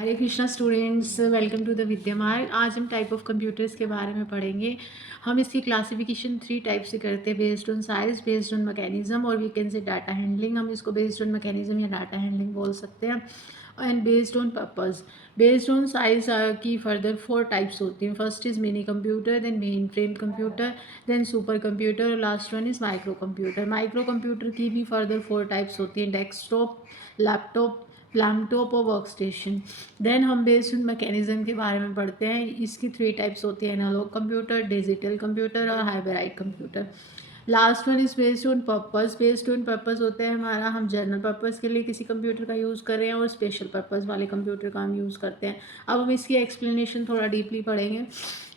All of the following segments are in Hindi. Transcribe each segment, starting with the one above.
Hare Krishna students, welcome to the Vidya Marg. आज हम टाइप ऑफ कंप्यूटर्स के बारे में पढ़ेंगे। हम इसकी क्लासिफिकेशन 3 टाइप से करते हैं, based on size, based on mechanism और we can say data handling. हम इसको बेस्ड ऑन मैकेनिज्म या डाटा हैंडलिंग बोल सकते हैं। And based on purpose, based on size की फर्दर 4 टाइप्स होती हैं। First is minicomputer, then mainframe computer, then supercomputer और last one is microcomputer. Microcomputer की भी फर्दर 4 टाइप्स होती हैं, डेस्कटॉप, लैपटॉप, लैपटॉप और वर्क स्टेशन। देन हम बेस्ड ऑन मैकेनिज्म के बारे में पढ़ते हैं। इसकी 3 टाइप्स होती है, एनालॉग कंप्यूटर, डिजिटल कंप्यूटर और hybrid computer. Last one is based on purpose. Based on purpose होता है हमारा, हम जनरल पर्पस के लिए किसी कंप्यूटर का यूज़ कर रहे हैं और स्पेशल पर्पस वाले कंप्यूटर का हम यूज़ करते हैं। अब हम इसकी एक्सप्लेनेशन थोड़ा डीपली पढ़ेंगे।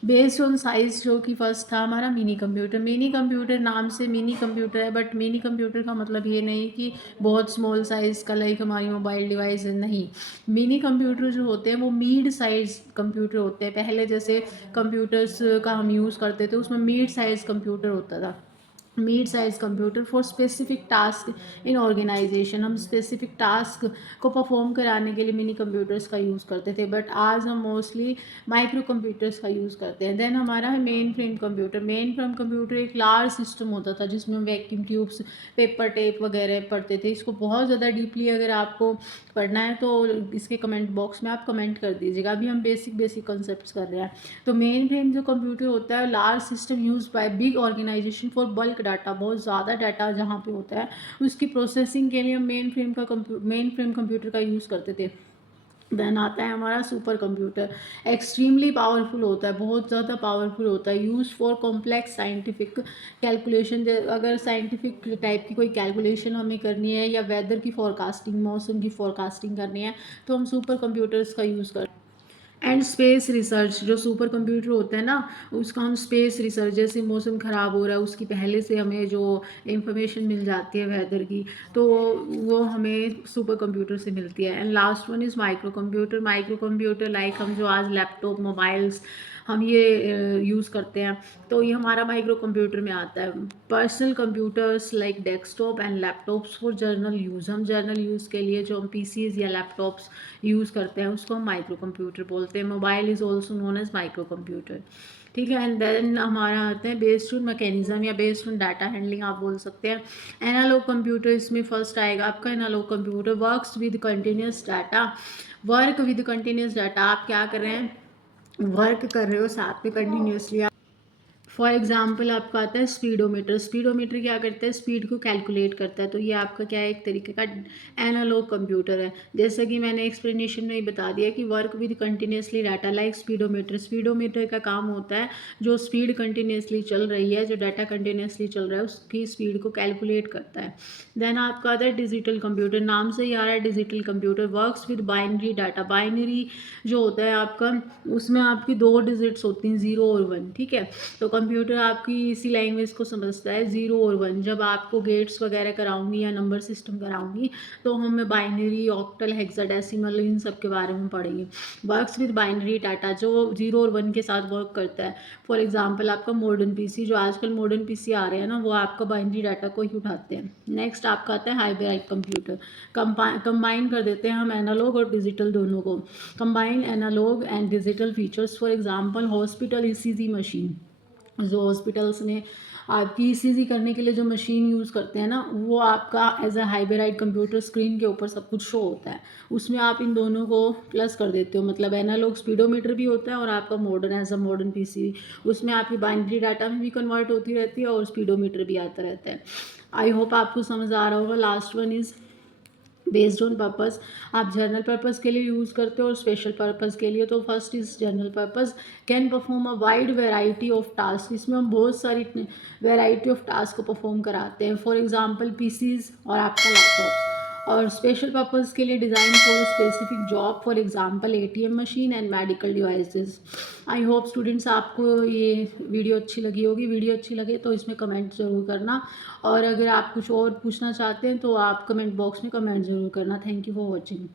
बेस्ड ऑन साइज, जो कि फर्स्ट था हमारा मिनी कंप्यूटर। मिनी कंप्यूटर नाम से मिनी कंप्यूटर है, बट मिनी कंप्यूटर का मतलब ये नहीं कि बहुत स्मॉल साइज़ का, लाइक हमारी मोबाइल डिवाइस है, नहीं। मिनी कंप्यूटर जो होते हैं वो मिड साइज़ कंप्यूटर होते हैं। पहले जैसे कंप्यूटर्स का हम यूज़ करते थे उसमें मिड साइज़ कंप्यूटर होता था। Mid size computer for specific task in organization. हम स्पेसिफिक टास्क को परफॉर्म कराने के लिए मिनी कंप्यूटर्स का यूज़ करते थे, बट आज हम मोस्टली माइक्रो कंप्यूटर्स का यूज़ करते हैं। देन हमारा है main frame computer. Main frame computer एक लार्ज सिस्टम होता था जिसमें हम वैक्यूम ट्यूब्स, पेपर टेप वगैरह पढ़ते थे। इसको बहुत ज़्यादा डीपली अगर आपको पढ़ना है तो इसके कमेंट बॉक्स में आप कमेंट कर दीजिएगा। अभी हम बेसिक बेसिक कॉन्सेप्ट्स कर रहे हैं। तो मेन फ्रेम जो कंप्यूटर होता है, large system use by big organization for bulk data, बहुत ज़्यादा डाटा जहाँ पे होता है उसकी प्रोसेसिंग के लिए हम मेन फ्रेम कंप्यूटर का यूज़ करते थे। देन आता है हमारा सुपर कंप्यूटर। एक्सट्रीमली पावरफुल होता है, बहुत ज़्यादा पावरफुल होता है, use for complex scientific calculation. अगर साइंटिफिक टाइप की कोई कैलकुलेशन हमें करनी है या वेदर की फोरकास्टिंग, मौसम की फोरकास्टिंग करनी है तो हम सुपर कंप्यूटर्स का यूज़ करते हैं। एंड स्पेस रिसर्च, जो सुपर कंप्यूटर होता है ना, उसका हम स्पेस रिसर्च, जैसे मौसम ख़राब हो रहा है उसकी पहले से हमें जो इंफॉर्मेशन मिल जाती है वेदर की, तो वो हमें सुपर कंप्यूटर से मिलती है। And last one is microcomputer. Micro computer like हम जो आज लैपटॉप, मोबाइल्स हम ये यूज़ करते हैं, तो ये हमारा माइक्रो कंप्यूटर में आता है। Personal computers like desktop and laptops for journal use. हम जर्नल यूज़ के लिए जो हम पीसीज या लैपटॉप्स यूज़ करते हैं उसको हम माइक्रो कंप्यूटर बोलते हैं। Mobile is also known as micro computer, ठीक है। एंड देन हमारा आते हैं बेस्ड ऑन मैकेनिज्म या बेस्ड ऑन डाटा हैंडलिंग आप बोल सकते हैं। एनालॉग कंप्यूटर इसमें फर्स्ट आएगा आपका। Analog computer works with continuous data. Work with continuous data, आप क्या कर रहे हैं, वर्क कर रहे हो साथ में कंटिन्यूसली। फॉर एग्जाम्पल आपका आता है स्पीडोमीटर। स्पीडोमीटर क्या करता है, स्पीड को कैलकुलेट करता है। तो ये आपका क्या है, एक तरीके का एनालॉग कंप्यूटर है। जैसा कि मैंने एक्सप्लेनेशन में ही बता दिया कि work with continuously data like speedometer. Speedometer का काम होता है जो स्पीड कंटिन्यूसली चल रही है, जो डाटा कंटिन्यूसली चल रहा है उसकी स्पीड को कैलकुलेट करता है। देन आपका आता है डिजिटल कंप्यूटर। नाम से ही आ रहा है digital computer, works with binary data. Binary जो होता है आपका, उसमें आपकी 2 डिजिट्स होती हैं, 0 और 1, ठीक है। तो कंप्यूटर आपकी इसी लैंग्वेज को समझता है, 0 और 1। जब आपको गेट्स वगैरह कराऊंगी या नंबर सिस्टम कराऊंगी तो हम बाइनरी, ऑक्टल, हेक्साडेसिमल, इन सब के बारे में पढ़ेंगे। वर्क्स विद बाइनरी डाटा, जो 0 और 1 के साथ वर्क करता है। फॉर एग्जाम्पल आपका मॉडर्न पीसी, जो आजकल मॉडर्न पीसी आ रहे हैं ना, वो आपका बाइनरी डाटा को ही उठाते हैं। नेक्स्ट आपका आता है हाइब्रिड कंप्यूटर। कंबाइन कर देते हैं हम एनालॉग और डिजिटल दोनों को। Combine analog and digital features, for example hospital ECG machine. जो हॉस्पिटल्स में आपकी ईसीजी करने के लिए जो मशीन यूज़ करते हैं ना, वो आपका as a hybrid computer screen के ऊपर सब कुछ शो होता है। उसमें आप इन दोनों को प्लस कर देते हो, मतलब एनालॉग स्पीडोमीटर भी होता है और आपका modern as a modern PC, उसमें आपकी बाइनरी डाटा में भी कन्वर्ट होती रहती है और स्पीडोमीटर भी आता रहता है। आई होप आपको समझ आ रहा होगा। Last one is based on purpose. आप जनरल पर्पस के लिए यूज़ करते हो और स्पेशल पर्पस के लिए। तो first is general purpose, can perform a wide variety of task. इसमें हम बहुत सारी वेराइटी ऑफ टास्क को परफॉर्म कराते हैं। फॉर एग्जांपल पीसीज और आपका लैपटॉप। और स्पेशल पर्पस के लिए design for specific job, for example ATM machine and medical devices. I hope students आपको ये वीडियो अच्छी लगी होगी। वीडियो अच्छी लगे तो इसमें कमेंट ज़रूर करना, और अगर आप कुछ और पूछना चाहते हैं तो आप कमेंट बॉक्स में कमेंट ज़रूर करना। Thank you for watching.